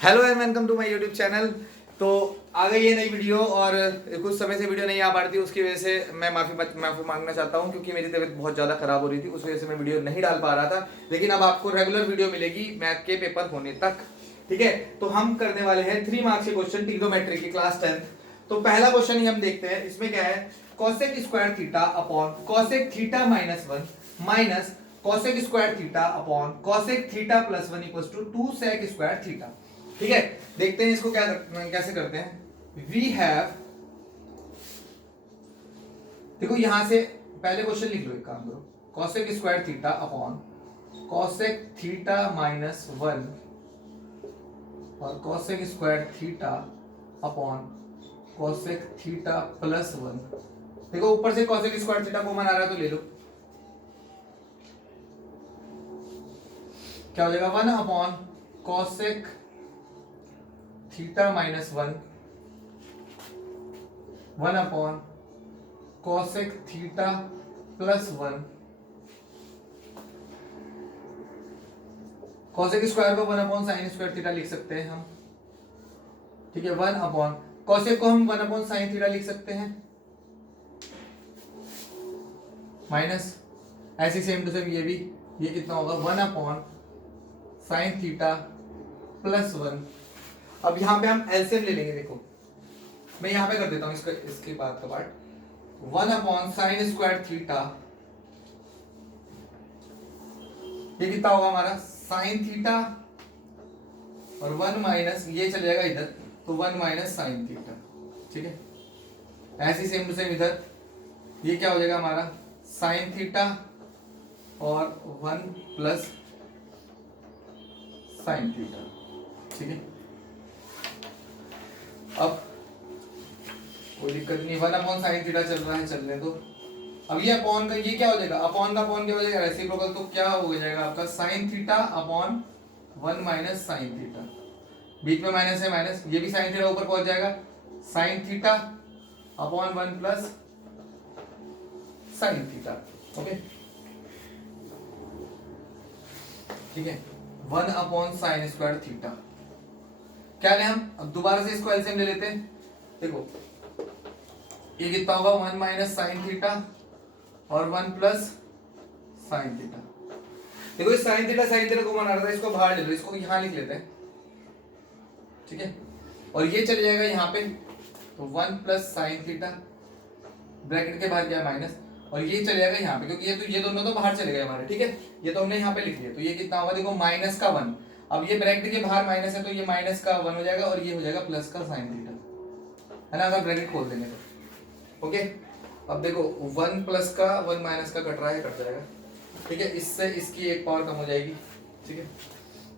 Hello and welcome to my YouTube channel. तो आ गई है नई वीडियो और कुछ समय से वीडियो नहीं आ पा रही थी, उसकी वजह से मैं माफ़ी मांगना चाहता हूं क्योंकि मेरी तबीयत बहुत ज़्यादा खराब हो रही थी, उस वजह से मैं वीडियो नहीं डाल पा रहा था। लेकिन अब आपको रेगुलर वीडियो मिलेगी मैथ के पेपर होने तक। ठीक है, तो हम करने वाले हैं 3 मार्क्स के क्वेश्चन ट्रिग्नोमेट्री की क्लास 10। तो पहला क्वेश्चन ही हम देखते हैं। इसमें क्या है, cosec square theta upon cosec theta minus 1 minus cosec square theta upon cosec theta plus 1 equals to 2 sec square theta. ठीक है, देखते हैं इसको कैसे करते हैं। वी हैव, देखो यहां से पहले क्वेश्चन लिख लो, एक काम करो, cosec square theta upon cosec theta minus 1 और cosec square theta upon cosec theta plus 1। देखो ऊपर से कॉसेक स्क्वायर थीटा कॉमन आ रहा है तो ले लो, क्या हो जाएगा 1 upon cosec theta minus 1 upon cosec theta plus 1। Cosec square को 1 अपॉन साइन स्क्वायर थीटा लिख सकते हैं हम। ठीक है, 1 अपॉन कॉसेक को हम 1 अपॉन साइन थीटा लिख सकते हैं माइनस, ऐसे सेम टू सेम ये भी, ये कितना होगा 1 अपॉन साइन थीटा प्लस 1। अब यहां पे हम एलसीएम ले लेंगे। देखो मैं यहां पे कर देता हूं इसका, इसके बाद का part, 1 upon sine square theta, ये कितना होगा हमारा साइन थीटा, और 1 माइनस ये चल जाएगा इधर, तो 1 माइनस साइन थीटा। ठीक है, ऐसे सेम टू सेम इधर, ये क्या हो जाएगा हमारा साइन थीटा और 1 प्लस साइन थीटा। ठीक है, अब कोई दिक्कत नहीं, 1 अपॉन साइन थीटा चल रहा है, चलने दो। अब ये अपॉन का ये क्या हो जाएगा, अपॉन का अपॉन क्या हो जाएगा रेसिप्रोकल, तो क्या हो जाएगा आपका sine theta upon 1 minus sine theta, बीच में माइनस है माइनस, ये भी साइन थीटा ऊपर पहुंच जाएगा, sign theta upon 1 plus sine theta. Okay, ठीक है, 1 अपॉन साइन स्क्वायर थीटा, क्या लें हम, अब दोबारा से इसको एलसीएम ले लेते हैं। देखो ये कितना होगा 1 माइनस साइन थीटा और 1 प्लस साइन थीटा। देखो इस साइन थीटा को बना रहा था, इसको बाहर ले लो, इसको यहां लिख लेते हैं। ठीक है, और ये चले जाएगा यहाँ पे, तो 1 प्लस साइन थीटा, ब्रैकेट के बाहर क्या माइनस, और ये चले जाएगा यहाँ पे, क्योंकि ये दोनों तो बाहर चले गए हमारे। ठीक है, ये तो हमने यहाँ पे लिख लिया, तो ये कितना होगा देखो माइनस का 1, अब ये ब्रैकेट के बाहर माइनस है तो ये माइनस का 1 हो जाएगा, और ये हो जाएगा प्लस का साइन थीटा, है ना, अगर ब्रैकेट खोल देंगे तो। ओके, अब देखो 1 प्लस का 1 माइनस का कट रहा है, कट जाएगा। ठीक है, इससे इसकी एक पावर कम हो जाएगी। ठीक है,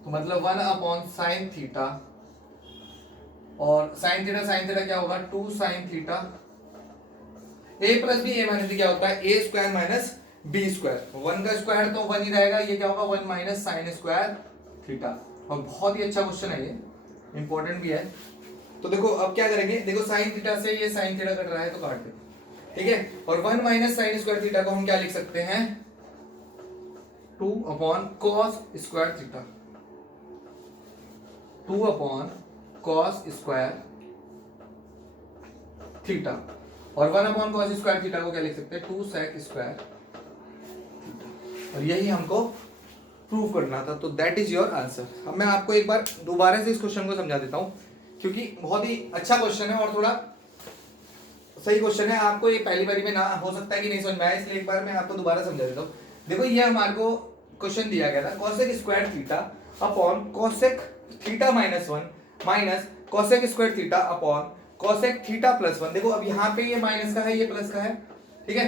तो मतलब 1 अपॉन साइन थीटा, और साइन थीटा क्या होगा 2 साइन थीटा, ए प्लस बी, ए माइनस बी क्या होता है ए स्क्वायर माइनस बी स्क्वायर, 1 का स्क्वायर तो 1 ही रहेगा, ये क्या होगा 1 माइनस साइन स्क्वायर थीटा। और बहुत ही अच्छा क्वेश्चन है, ये इंपॉर्टेंट भी है। तो देखो अब क्या करेंगे, देखो साइन थीटा से ये साइन थीटा कट रहा है तो काट दे। ठीक है, और 1 माइनस साइन स्क्वायर थीटा को हम क्या लिख सकते हैं 2 upon cos square theta, 2 upon cos square theta, और 1 अपॉन कॉस स्क्वायर थीटा को क्या लिख सकते हैं 2 सेक स्क्वायर थीटा, और यही हमको प्रूव करना था। तो दैट इज योर आंसर। अब मैं आपको एक बार दोबारा से इस क्वेश्चन को समझा देता हूं, क्योंकि बहुत ही अच्छा क्वेश्चन है और थोड़ा सही क्वेश्चन है। आपको ये पहली बारी में ना हो सकता है कि नहीं समझ में आए, इसलिए एक बार मैं आपको दोबारा समझा देता हूँ। देखो ये हमारे को क्वेश्चन दिया गया था, cosec square theta upon cosec theta minus 1 minus cosec square theta upon cosec theta plus 1। देखो अब यहाँ पे ये माइनस का है, ये प्लस का है। ठीक है,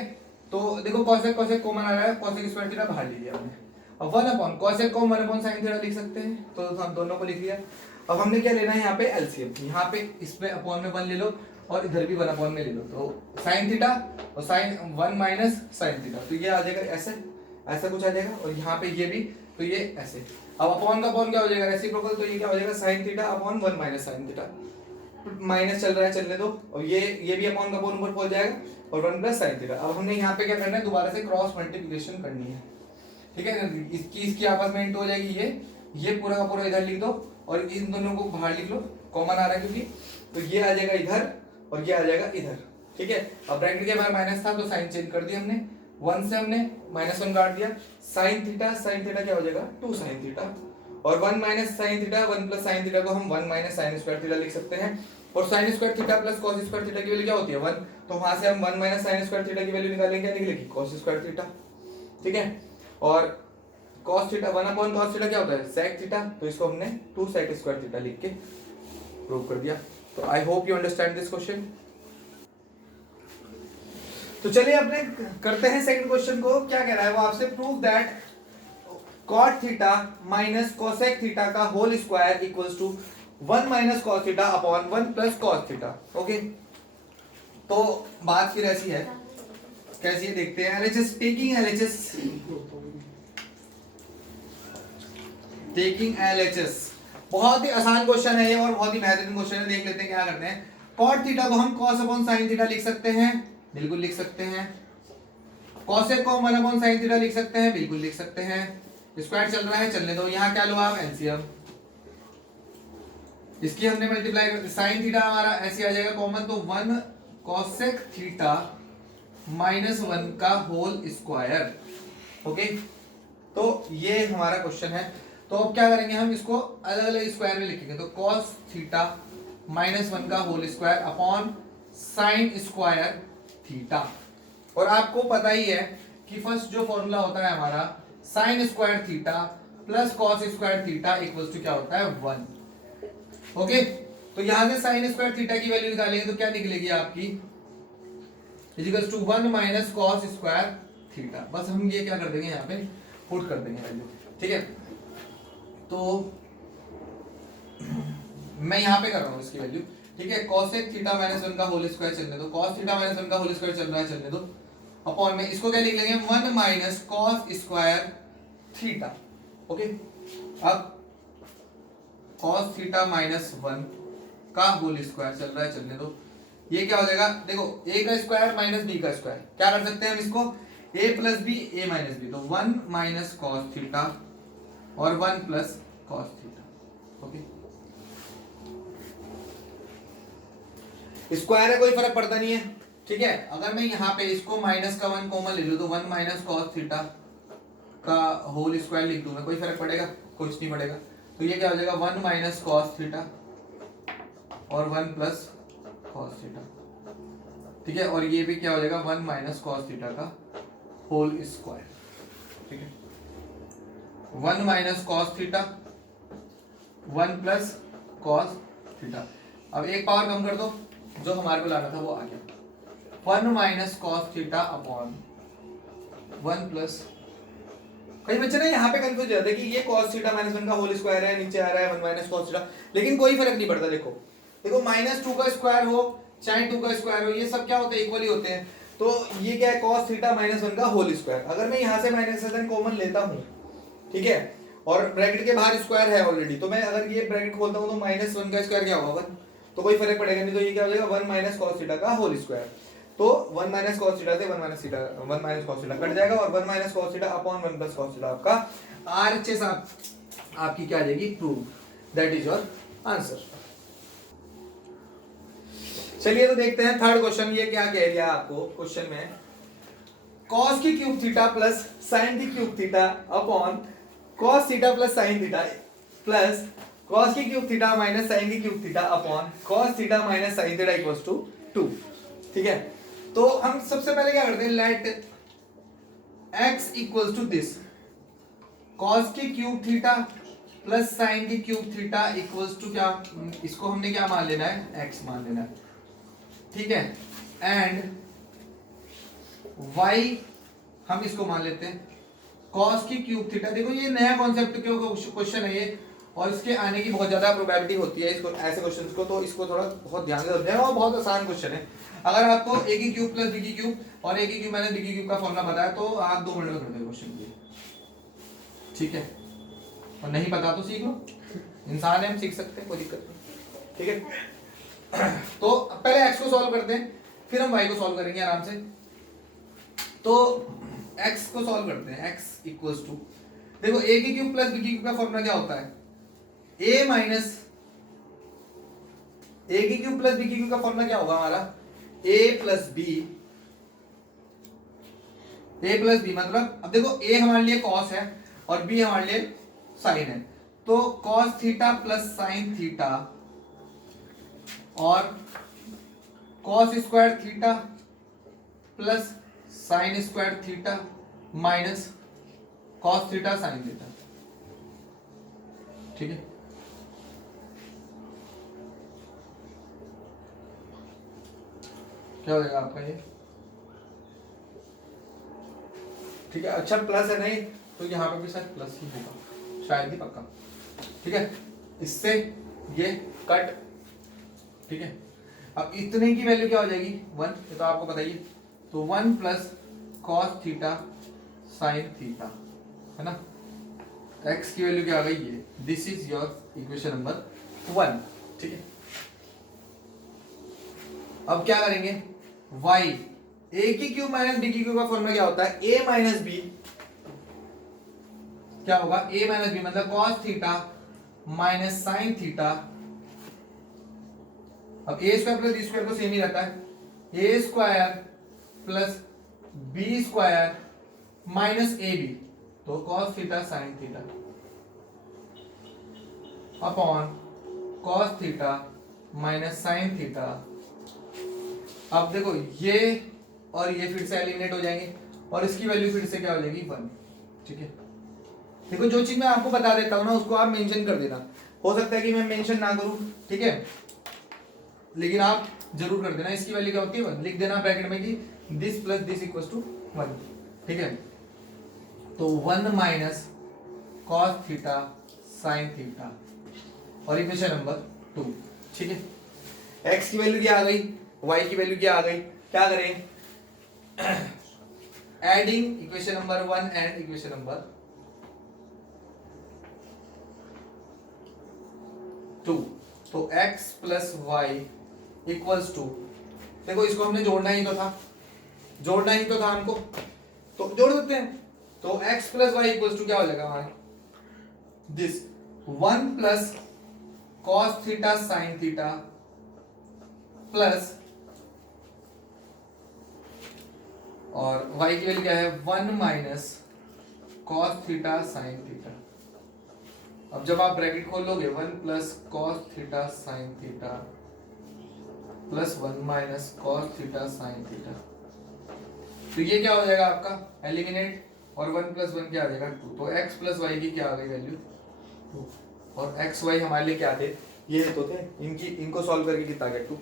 तो देखो कॉसेक कॉसेक कॉमन आ रहा है, कॉसेक स्क्वायर थीटा बाहर ले लिया हमने। अब 1 अपॉन कॉसेक को 1 अपॉन साइन थीटा लिख सकते हैं, तो हम दोनों को लिख लिया। अब हमने क्या लेना है यहाँ पे एलसीएम, यहाँ पे इसमें अपॉन में 1 ले लो और इधर भी 1 अपॉन में ले लो, तो साइन थीटा और साइन 1 माइनस साइन थीटा, तो ये आ जाएगा ऐसे, ऐसा कुछ आ जाएगा, और यहाँ पे ये भी, तो ये ऐसे। अब अपॉन का अपॉन क्या हो जाएगा रेसिप्रोकल, तो ये क्या हो जाएगा sign theta upon 1 minus sine theta, minus चल रहा है चलने दो, और ये भी अपॉन का अपॉन ऊपर पहुंच जाएगा, और 1 प्लस साइन थीटा। अब हमने यहाँ पे क्या करना है, दोबारा से क्रॉस मल्टीप्लिकेशन करनी है। ठीक है, इसकी आपस में इंटू हो जाएगी, ये पूरा का पूरा इधर लिख दो, और इन दोनों को बाहर लिख लो, कॉमन आ रहा है क्योंकि, तो ये आ जाएगा इधर और ये आ जाएगा इधर, ठीक है। अब ब्रैकेट के बाहर माइनस था तो साइन चेंज कर दिया हमने, 1 से हमने -1 काट दिया, साइन थीटा क्या हो जाएगा 2 साइन थीटा, और 1 minus sine theta 1 plus sine theta को हम 1 माइनस साइन स्क्वायर थीटा लिख सकते हैं, और sign square theta plus cos square theta की वैल्यू क्या होती है 1, तो वहां से हम 1 माइनस साइन स्क्वायर थीटा की वैल्यू निकालेंगे, क्या निकलेगी कॉस स्क्वायर थीटा, ठीक है। और cos theta 1 upon cos theta क्या होता है sec थीटा, तो इसको हमने 2 sec स्क्वायर थीटा लिख के प्रूव कर दिया। तो I hope you understand this question. तो चलिए अपने करते हैं सेकंड क्वेश्चन को, क्या कह रहा है वो आपसे, prove that cot theta minus cosec theta का whole square equals to 1 minus cos theta upon 1 plus cos theta. Okay, तो बात फिर ऐसी है, कैसी है देखते हैं। एलएचएस टेकिंग एलएचएस, बहुत ही आसान क्वेश्चन है ये और बहुत ही बेहतरीन क्वेश्चन है। देख लेते हैं क्या करते हैं। cot थीटा को हम cos अपॉन sin थीटा लिख सकते हैं, बिल्कुल लिख सकते हैं। cosec को 1 अपॉन sin थीटा लिख सकते हैं, बिल्कुल लिख सकते हैं। स्क्वायर चल रहा है, चलने दो। यहाँ क्या लो आप एलसीएम, इसकी हमने मल्टीप्लाई कर, sin थीटा हमारा ऐसे आ जाएगा कॉमन, तो 1 cosec थीटा माइनस 1 का होल स्क्वायर। ओके, तो ये हमारा क्वेश्चन है। तो अब क्या करेंगे हम, इसको अलग अलग स्क्वायर में लिखेंगे, तो cos थीटा माइनस 1 का whole square upon sine square theta. और आपको पता ही है कि फर्स्ट जो फॉर्मूला होता है हमारा sine square theta plus cos square theta equals to क्या होता है 1। ओके, तो यहां से साइन स्क्वायर थीटा की वैल्यू निकालेंगे तो क्या निकलेगी आपकी, equals to 1 minus cos square theta. बस हम ये क्या कर देंगे यहाँ पे पुट कर देंगे वैल्यू, ठीक है। तो मैं यहाँ पे कर रहा हूँ इसकी वैल्यू, ठीक है। cosec थीटा माइनस 1 का होल स्क्वायर चलने दो, cos थीटा माइनस 1 का होल स्क्वायर चल रहा है, चलने दो, अपॉन में इसको क्या लिख लेंगे 1 minus cos square theta. Okay, अब cos थीटा माइनस 1 का होल स्क्वायर चल रहा है, चलने दो। ये क्या हो जाएगा, देखो a का स्क्वायर माइनस b का स्क्वायर, क्या कर सकते हैं हम इसको, a plus B a minus B, तो 1 माइनस कॉस थीटा और 1 plus cos theta. Okay, square है, कोई फर्क पड़ता नहीं है, ठीक है। अगर मैं यहाँ पे इसको माइनस का 1 कॉमन ले लूं तो 1 माइनस कॉस थीटा का होल स्क्वायर लिख दूं मैं, कोई फर्क पड़ेगा, कुछ नहीं पड़ेगा। तो ये क्या हो जाएगा 1 माइनस कॉस थीटा और 1 प्लस कॉस थीटा, ठीक है। और ये भी क्या हो जाएगा 1 माइनस कॉस थीटा का होल स्क्वायर, ठीक है। 1 minus cos theta 1 plus cos theta. अब एक पावर कम कर दो, जो हमारे को लाना था वो आ गया 1 minus cos theta upon 1 plus, कई बच्चे ना यहाँ पे कंफ्यूज हो जाते हैं कि ये cos थीटा माइनस 1 का होल स्क्वायर है, नीचे आ रहा है 1 माइनस cos थीटा, लेकिन कोई फर्क नहीं पड़ता। देखो देखो माइनस 2 का स्क्वायर हो चाहे 2 का स्क्वायर हो, ये सब क्या होते हैं इक्वली होते हैं। तो ये क्या है cos थीटा माइनस 1 का होल स्क्वायर। अगर मैं यहाँ से माइनस 1 कॉमन लेता हूँ, ठीक है, और ब्रैकेट के बाहर स्क्वायर है ऑलरेडी, तो मैं अगर ये ब्रैकेट खोलता हूँ तो माइनस 1 का स्क्वायर क्या होगा 1, तो कोई फर्क पड़ेगा नहीं। तो ये क्या हो जाएगा 1 माइनस cos थीटा का होल स्क्वायर। तो 1 माइनस cos थीटा से 1 माइनस cos थीटा कट जाएगा, और 1 minus cos theta upon 1 plus cos theta आपका आरएचएस आपकी क्या आ जाएगी prove, that is your answer. चलिए तो देखते हैं थर्ड क्वेश्चन। ये क्या कह दिया आपको क्वेश्चन में, cos की क्यूब थीटा प्लस sin की cube theta upon cos theta plus sin theta plus cos की क्यूब थीटा माइनस sin की cube theta upon cos theta minus sin theta equals to 2, ठीक है। तो हम सबसे पहले क्या करते हैं, let x equals to this, cos की क्यूब थीटा प्लस sin की क्यूब थीटा इक्वल्स टू क्या, इसको हमने क्या मान लेना है x मान लेना है, ठीक है। एंड y हम इसको मान लेते हैं cos की क्यूब थीटा। देखो ये नया कॉन्सेप्ट क्वेश्चन है ये, और इसके आने की बहुत ज्यादा प्रोबेबिलिटी होती है इसको, ऐसे क्वेश्चंस को, तो इसको थोड़ा बहुत ध्यान से समझना है। और बहुत आसान क्वेश्चन है, अगर आपको a की क्यूब प्लस b की क्यूब और a की क्यूब माइनस b की क्यूब का फॉर्मूला पता है तो आप 2 मिनट में कर दोगे क्वेश्चन ये, ठीक है। और नहीं पता तो सीख लो, इंसान है, हम सीख सकते हैं, कोई दिक्कत नहीं, ठीक है। तो पहले x को सॉल्व करते हैं, फिर हम y को सॉल्व करेंगे आराम से। तो x को सॉल्व करते हैं, x इक्वल्स टू, देखो a की क्यूब प्लस b की क्यूब का फॉर्मूला क्या होता है, ए माइनस ए की क्यूब प्लस बी की क्यूब का फॉर्मूला क्या होगा हमारा, ए प्लस बी मतलब अब देखो ए हमारे लिए कॉस है और बी हमारे लिए साइन है, तो cos theta plus sine theta और cos square theta plus sine square theta minus cos theta sine theta. ठीक है, क्या हो जाएगा आपका ये। ठीक है, अच्छा प्लस है नहीं तो यहाँ पे भी शायद प्लस ही होगा, शायद ही पक्का। ठीक है, इससे ये कट। ठीक है, अब इतने की वैल्यू क्या हो जाएगी 1, ये तो आपको बताइए, तो 1 plus cos theta sine theta है ना, x की वैल्यू क्या आ गई ये, this is your equation number 1। ठीक है, अब क्या करेंगे, y a की क्यूब माइनस b की क्यूब का फॉर्मूला क्या होता है, a माइनस b क्या होगा, a माइनस b मतलब cos theta minus sine theta. अब a square plus b square तो सेम ही रहता है, a square plus b square minus ab, तो cos theta sine theta upon cos theta minus sine theta. अब देखो ये और ये फिर से एलिमिनेट हो जाएंगे और इसकी वैल्यू फिर से क्या हो जाएगी 1। ठीक है, देखो जो चीज मैं आपको बता देता हूं ना उसको आप मेंशन कर देना, हो सकता है कि मैं मेंशन ना करूं, ठीक है, लेकिन आप जरूर कर देना। इसकी वैल्यू क्या होती है 1, लिख देना ब्रैकेट में कि this plus this equals to 1। ठीक है, तो 1 minus cos theta sine theta और इक्वेशन नंबर 2। ठीक है, x की वैल्यू क्या आ गई, y की वैल्यू क्या आ गई, क्या करें, adding equation number 1 and equation number 2, तो x plus Y equals to, देखो इसको हमने जोड़ना ही तो था हमको, तो जोड़ सकते हैं, तो x plus Y equals to क्या हो जाएगा हमारे, this 1 plus cos theta sine theta plus, और y की वैल्यू क्या है 1 minus cos theta sine theta. अब जब आप ब्रैकेट खोल लोगे 1 plus cos theta sine theta plus 1 minus cos theta sine theta, तो ये क्या हो जाएगा आपका एलिमिनेट, और 1 प्लस 1 क्या आ जाएगा 2, तो x प्लस वाई की क्या आ गई वैल्यू 2, और x y हमारे लिए क्या थे, ये तो थे, इनको सॉल्व करके कितना गया 2,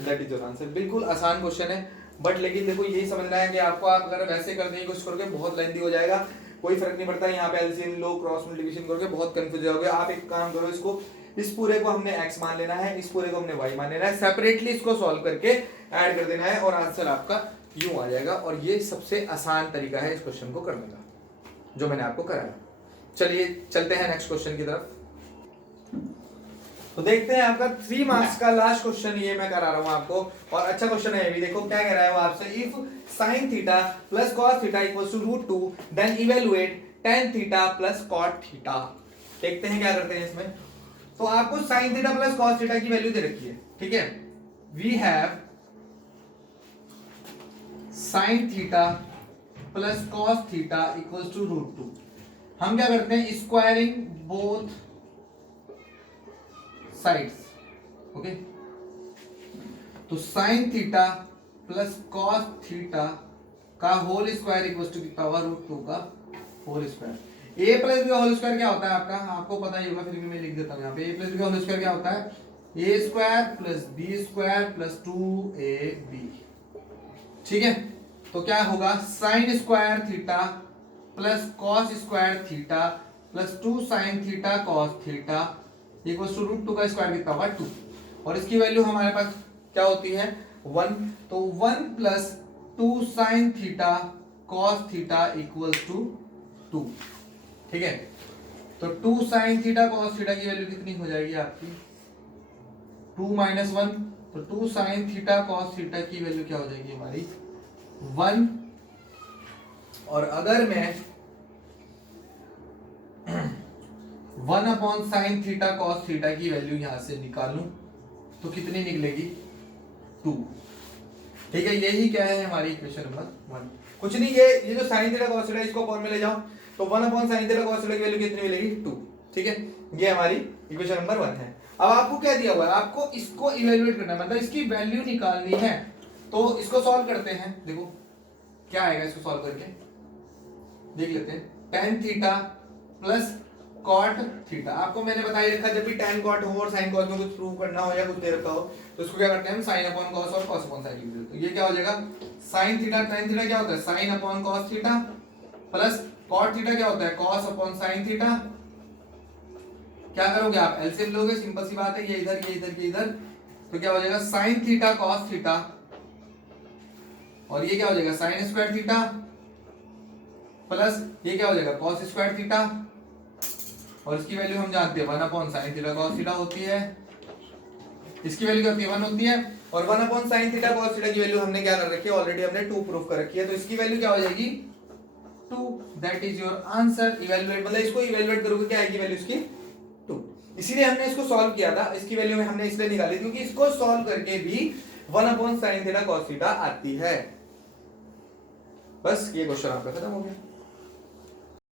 दैट इज योर आंसर। बिल्कुल आसान क्वेश्चन है, बट लेकिन देखो यही समझना है कि आपको, आप अगर वैसे करने की कोशिश करोगे बहुत लेंथी हो जाएगा, कोई फर्क नहीं पड़ता। यहाँ पे एलसीएम लो, क्रॉस मल्टीप्लिकेशन करोगे बहुत कंफ्यूज होगे। आप एक काम करो, इसको इस पूरे को हमने x मान लेना है, इस पूरे को हमने y मान लेना है, सेपरेटली इसको सॉल्व करके ऐड कर देना है और आंसर आपका यूं आ जाएगा। और ये सबसे आसान तरीका है इस क्वेश्चन को करने का जो मैंने आपको कराया। चलिए चलते हैं नेक्स्ट क्वेश्चन की तरफ। तो देखते हैं आपका 3 मार्क्स का लास्ट क्वेश्चन ये मैं करा रहा हूं आपको, और अच्छा क्वेश्चन है ये भी। देखो क्या कह रहा है वो आपसे, if sin theta plus cos theta equals to √2 then evaluate tan theta plus cot theta. देखते हैं क्या करते हैं इसमें। तो आपको sin theta plus cos theta की वैल्यू दे रखी है, ठीक है, we have sin theta plus cos theta equals to √2। हम क्या करते हैं, स्क्वायरिंग बोथ साइड्स, ओके। तो sin theta plus cos theta का होल स्क्वायर इक्वल्स टू कितना होगा, √2 का whole square. a plus B का होल स्क्वायर क्या होता है आपका, आपको पता ही होगा, फिर भी मैं लिख देता हूं यहाँ पे। a प्लस बी का होल स्क्वायर क्या होता है, a square plus b square plus 2ab। ठीक है, तो क्या होगा, sin square theta plus cos square theta plus 2 sin theta cos theta equals to √2 का स्क्वायर कितना होगा 2, और इसकी वैल्यू हमारे पास क्या होती है 1, तो 1 plus 2 sin theta cos theta equals to 2। ठीक है, तो 2 sin थीटा cos थीटा की वैल्यू कितनी हो जाएगी आपकी 2 माइनस 1, तो 2 sin थीटा cos थीटा की वैल्यू क्या हो जाएगी हमारी 1। और अगर मैं 1 upon sine theta cos theta की वैल्यू यहां से निकालूं तो कितनी निकलेगी 2। ठीक है, यही क्या है हमारी इक्वेशन नंबर 1। कुछ नहीं, ये जो साइन थीटा कॉस थीटा इसको फॉर्म में ले जाओ तो 1 upon sine theta cos theta की वैल्यू कितनी मिलेगी 2। ठीक है, ये हमारी इक्वेशन नंबर 1 है। अब आपको क्या दिया हुआ है, आपको इसको इवेल्युएट करना है, मतलब इसकी वैल्यू निकालनी है। तो इसको सॉल्व करते हैं, देखो क्या आएगा इसको सॉल्व करके देख लेते हैं। tan theta plus cot theta, आपको मैंने बताया रखा जब भी tan cot हो और sin cos में कुछ प्रूव करना हो या कुछ दे रखा हो तो इसको क्या करते हैं हम sin अपॉन cos और cos अपॉन sin लिख देते हैं। तो ये क्या हो जाएगा sin थीटा, tan थीटा क्या होता है sin upon cos theta plus cot theta क्या होता है cos अपॉन sin थीटा। क्या करोगे आप एलसीएम लोगे, सिंपल सी बात है, ये इधर ये इधर ये इधर, तो क्या हो जाएगा sin थीटा cos थीटा और ये क्या हो जाएगा sin स्क्वायर थीटा प्लस ये क्या हो जाएगा cos स्क्वायर थीटा और इसकी वैल्यू हम जानते हैं 1 upon sine theta cos theta होती है। इसकी वैल्यू क्या होती है 1 होती है और 1 upon sine theta cos theta की वैल्यू हमने क्या कर रखी है ऑलरेडी, हमने 2 प्रूफ कर रखी है। तो इसकी वैल्यू क्या हो जाएगी 2। That is your answer. Evaluate मतलब इसको इवैल्यूएट करोगे क्या आएगी वैल्यू इसकी 2। इसीलिए हमने इसको सॉल्व किया था, इसकी वैल्यू में हमने इसलिए निकाली क्योंकि इसको सॉल्व करके भी 1 upon sine theta cos theta आती है। बस ये क्वेश्चन आपका खत्म हो गया।